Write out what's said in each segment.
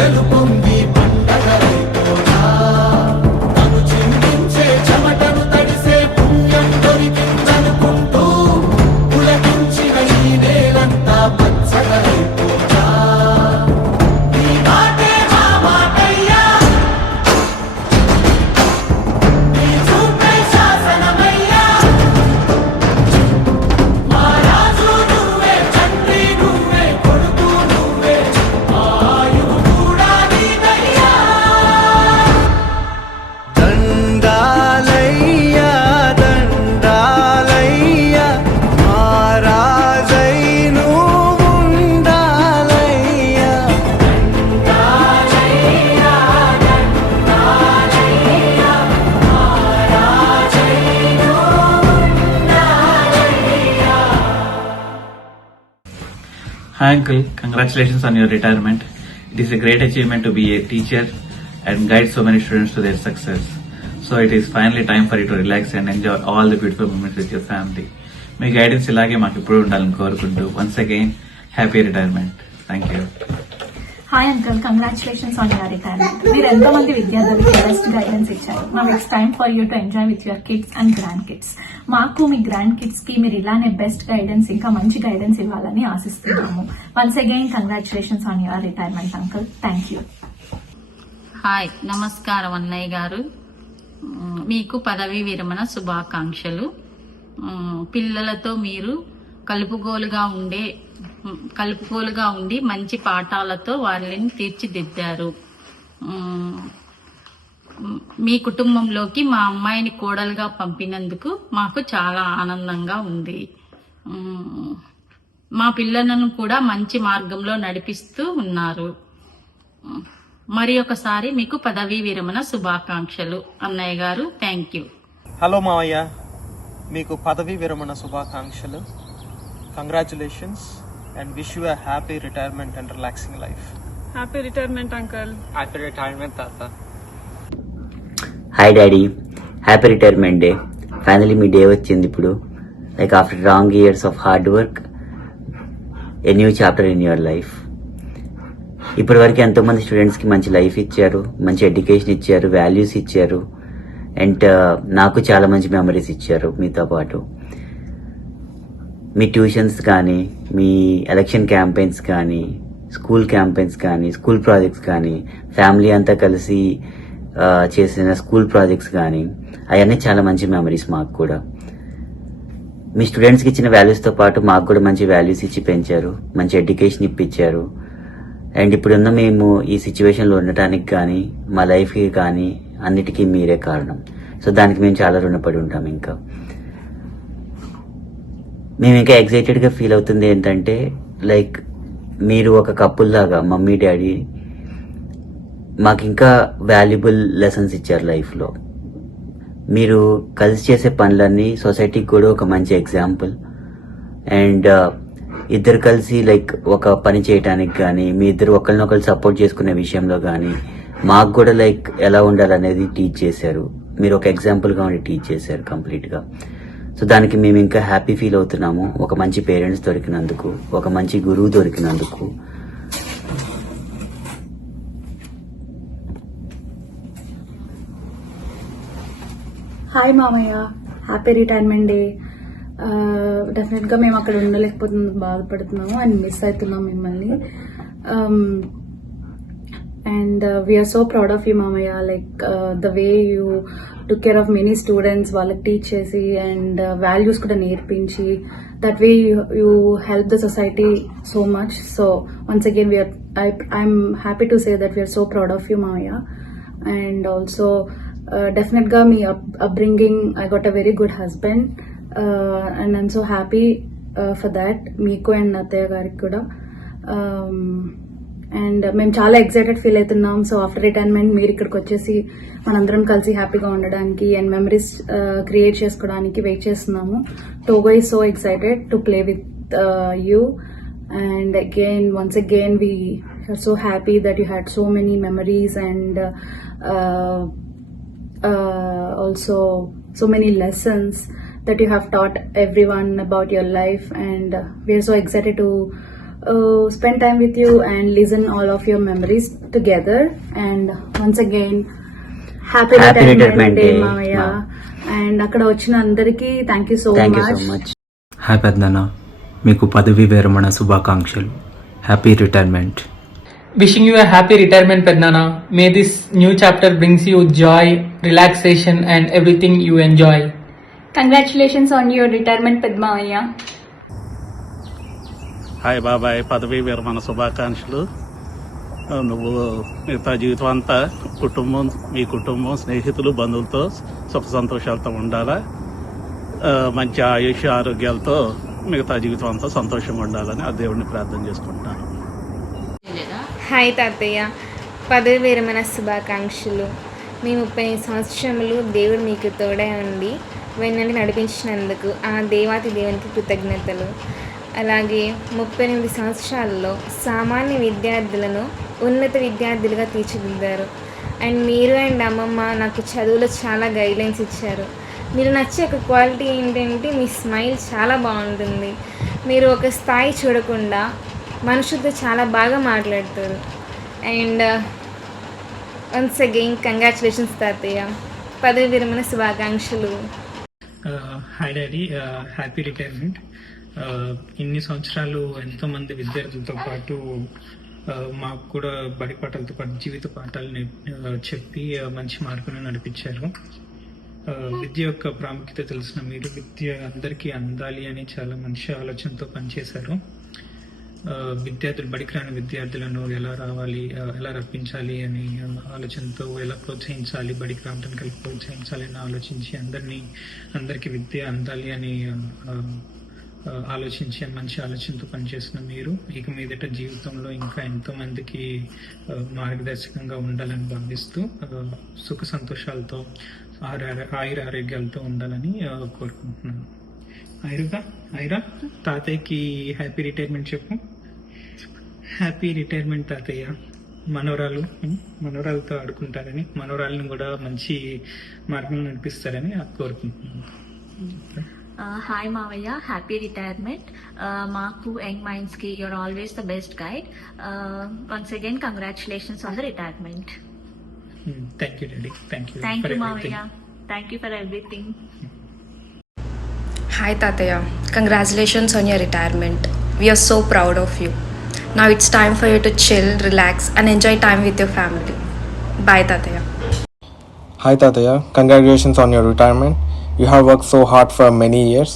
గుండెలు పొంగి పండగైపోనా తను చిందించే చెమటను తడిసే పుణ్యం దొరికిందనుకుంటూ పులకించిన ఈ నేలంతా పచ్చగా అయిపోనా నీ మాటే మా మాటయ్యా నీ చూపే శాసనమయ్యా మా రాజు నువ్వే తండ్రి నువ్వే కొడుకు నువ్వే ఆయువు కూడా నీదయ్యా దండాలయ్యా దండాలయ్యా మా రాజై నువ్వుండాలయ్యా దండాలయ్యా దండాలయ్యా మా రాజై నువ్వుండాలయ్యా. Hi uncle, congratulations on your retirement. It is a great achievement to be a teacher and guide so many students to their success. So it is finally time for you to relax and enjoy all the beautiful moments with your family. Me guidance ఇలాగే మాకు ఇప్పుడు ఉండాలని కోరుకుంటూ once again happy retirement. Thank you. Hi uncle, congratulations on your retirement. మీరు ఎంతో మంది విద్యార్థులకి best guidance ఇచ్చారు. Now it's time for you to enjoy with your kids and grand kids. మాకు మీ గ్రాండ్ కిడ్స్ కి మీరు ఇలానే బెస్ట్ గైడెన్స్, ఇంకా మంచి గైడెన్స్ ఇవ్వాలని ఆశిస్తున్నాము. Once again congratulations on your retirement uncle. Thank you. Hi, నమస్కారం అన్నయ్య గారు. మీకు పదవీ విరమణ శుభాకాంక్షలు. పిల్లలతో మీరు కలుపుగోలుగా ఉండి మంచి పాఠాలతో వాళ్ళని తీర్చిదిద్దారు. మీ కుటుంబంలోకి మా అమ్మాయిని కోడలుగా పంపినందుకు మాకు చాలా ఆనందంగా ఉంది. మా పిల్లలను కూడా మంచి మార్గంలో నడిపిస్తూ ఉన్నారు. మరి ఒకసారి మీకు పదవీ విరమణ శుభాకాంక్షలు అన్నయ్య గారు. Thank you. హలో మావయ్య, మీకు పదవీ విరమణ శుభాకాంక్షలు. Congratulations and wish you a happy retirement and relaxing life. Happy retirement uncle. Happy retirement తాత. Hi daddy, happy retirement day. Finally మీ డే వచ్చింది ఇప్పుడు. Like after long years of hard work, a new chapter in your life. ఇప్పటి వరకు ఎంతోమంది స్టూడెంట్స్కి మంచి life ఇచ్చారు, మంచి ఎడ్యుకేషన్ ఇచ్చారు, వాల్యూస్ ఇచ్చారు, అండ్ నాకు చాలా మంచి మెమరీస్ ఇచ్చారు. మీతో పాటు మీ ట్యూషన్స్ కానీ, మీ ఎలక్షన్ క్యాంపెయిన్స్ కానీ, స్కూల్ క్యాంపెయిన్స్ కానీ, స్కూల్ ప్రాజెక్ట్స్ కానీ, ఫ్యామిలీ అంతా కలిసి చేసిన స్కూల్ ప్రాజెక్ట్స్ కానీ, అవన్నీ చాలా మంచి మెమరీస్ మాకు కూడా. మీ స్టూడెంట్స్కి ఇచ్చిన వాల్యూస్తో పాటు మాకు కూడా మంచి వాల్యూస్ ఇచ్చి పెంచారు, మంచి ఎడ్యుకేషన్ ఇప్పించారు. అండ్ ఇప్పుడున్న మేము ఈ సిచ్యువేషన్లో ఉండటానికి కానీ, మా లైఫ్కి కానీ అన్నిటికీ మీరే కారణం. సో దానికి మేము చాలా రుణపడి ఉంటాం. మేము ఇంకా ఎక్సైటెడ్గా ఫీల్ అవుతుంది ఏంటంటే, లైక్ మీరు ఒక కపుల్ లాగా మమ్మీ డాడీ మాకు ఇంకా వాల్యుబుల్ లెసన్స్ ఇచ్చారు లైఫ్లో. మీరు కలిసి చేసే పనులన్నీ సొసైటీకి కూడా ఒక మంచి ఎగ్జాంపుల్. అండ్ ఇద్దరు కలిసి లైక్ ఒక పని చేయటానికి కానీ, మీ ఇద్దరు ఒకరినొకరు సపోర్ట్ చేసుకునే విషయంలో కానీ మాకు కూడా లైక్ ఎలా ఉండాలనేది టీచ్ చేశారు. మీరు ఒక ఎగ్జాంపుల్గా ఉండి టీచ్ చేశారు కంప్లీట్గా. సో దానికి మేము ఇంకా హ్యాపీ ఫీల్ అవుతున్నాము. ఒక మంచి పేరెంట్స్ దొరికినందుకు, ఒక మంచి గురువు దొరికినందుకు. హాయ్ మామయ్య, హ్యాపీ రిటైర్మెంట్ డే. డెఫినెట్గా మేము అక్కడ ఉండలేకపోతున్నాం, బాధపడుతున్నాము అండ్ మిస్ అవుతున్నాం మిమ్మల్ని. And we are so proud of you, Mamaya. Like the way you took care of many students, వాళ్ళకి టీచ్ చేసి అండ్ వాల్యూస్ కూడా నేర్పించి, that way you help the society so much. So once again I'm happy to say that we are so proud of you, Mamaya. And also definitely me upbringing, I got a very good husband, and I'm so happy for that. Meeku and Attaya gariki kuda. And మేము చాలా excited feel అవుతున్నాం. So after retirement మీరు ఇక్కడికి వచ్చేసి మనందరం కలిసి హ్యాపీగా ఉండడానికి అండ్ మెమరీస్ క్రియేట్ చేసుకోవడానికి వెయిట్ చేస్తున్నాము. Togo is so excited to play with you. And again once again we are so happy that you had so many memories and also so many lessons that you have taught everyone about your life. And we are so excited to spend time with you and listen all of your memories together. And once again, happy Happy retirement retirement day, day, Mamaya. Ma. And అక్కడ వచ్చిన అందరికీ thank you so thank you much. So much. Hi పెద్దనా, మీకు పదవీ విరమణ శుభాకాంక్షలు. Happy retirement. Wishing you a happy retirement, Pednana. May this new chapter brings you joy, relaxation and everything you enjoy. Congratulations on your retirement, Padmavaya. Hi బాబాయ్, పదవీ విరమణ శుభాకాంక్షలు. నువ్వు మిగతా జీవితం అంతా మీ కుటుంబం, స్నేహితులు, బంధువులతో సుఖ సంతోషాలతో ఉండాలా. మంచి ఆయుష్ ఆరోగ్యాలతో మిగతా జీవితం అంతా సంతోషంగా ఉండాలని ఆ దేవుడిని ప్రార్థన చేసుకుంటున్నాను. హాయ్ తాతయ్య, పదవి విరమణ శుభాకాంక్షలు. మీ 30 సంవత్సరములు దేవుడు మీకు తోడై ఉండి వెన్నెండి నడిపించినందుకు ఆ దేవాతి దేవునికి కృతజ్ఞతలు. అలాగే 38 సంవత్సరాల్లో సామాన్య విద్యార్థులను ఉన్నత విద్యార్థులుగా తీర్చిదిద్దారు. అండ్ మీరు అండ్ అమ్మమ్మ నాకు చదువులో చాలా గైడ్లైన్స్ ఇచ్చారు. మీరు నచ్చే ఒక క్వాలిటీ ఏంటంటే మీ స్మైల్ చాలా బాగుంటుంది. మీరు ఒక స్థాయి చూడకుండా మనుషులతో చాలా బాగా మాట్లాడతారు. అండ్ వన్స్ అగైన్ కంగ్రాచులేషన్స్ తాతయ్య, పదవి విరమణ శుభాకాంక్షలు. Hi daddy, happy retirement. ఇన్ని సంవత్సరాలు ఎంతోమంది విద్యార్థులతో పాటు మాకు కూడా బడి పాఠాలతో పాటు జీవిత పాఠాలని చెప్పి మంచి మార్పును నడిపించారు. విద్య యొక్క ప్రాముఖ్యత తెలిసిన మీరు విద్య అందరికీ అందాలి అని చాలా మంచి ఆలోచనతో పనిచేశారు. విద్యార్థులు, బడికి రాని విద్యార్థులను ఎలా రప్పించాలి అని ఆలోచనతో, ఎలా ప్రోత్సహించాలి, బడికి రావడానికి ఎలా ప్రోత్సహించాలి అని ఆలోచించి అందరికీ విద్య అందాలి అని ఆలోచించి మంచి ఆలోచనతో పనిచేసిన మీరు ఇక మీదట జీవితంలో ఇంకా ఎంతో మందికి మార్గదర్శకంగా ఉండాలని భావిస్తూ సుఖ సంతోషాలతో ఆయుర ఆరోగ్యాలతో ఉండాలని కోరుకుంటున్నాను. ఐరా, తాతయ్యకి హ్యాపీ రిటైర్మెంట్ చెప్పు. హ్యాపీ రిటైర్మెంట్ తాతయ్య. మనవరాలతో ఆడుకుంటారని, మనవరాలను కూడా మంచి మార్గంలో నడిపిస్తారని కోరుకుంటున్నాను. హాయ్ మావయ్య, హ్యాపీ రిటైర్మెంట్. మాకు యంగ్ మైండ్స్ కి you're always the best guide. Once again congratulations on the retirement. Thank you daddy. Thank you మావయ్య. Thank you for everything. Hi Tataya, congratulations on your retirement. We are so proud of you. Now it's time for you to chill, relax and enjoy time with your family. Bye Tataya. Hi Tataya, congratulations on your retirement. You have worked so hard for many years.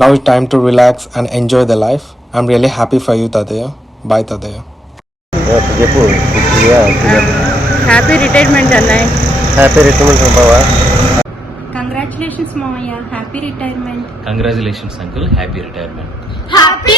Now it's time to relax and enjoy the life. I'm really happy for you Tataya. Bye Tataya. Happy retirement Annay. Happy retirement బావా. Congratulations Mamaya, happy retirement. Congratulations uncle, happy retirement. Happy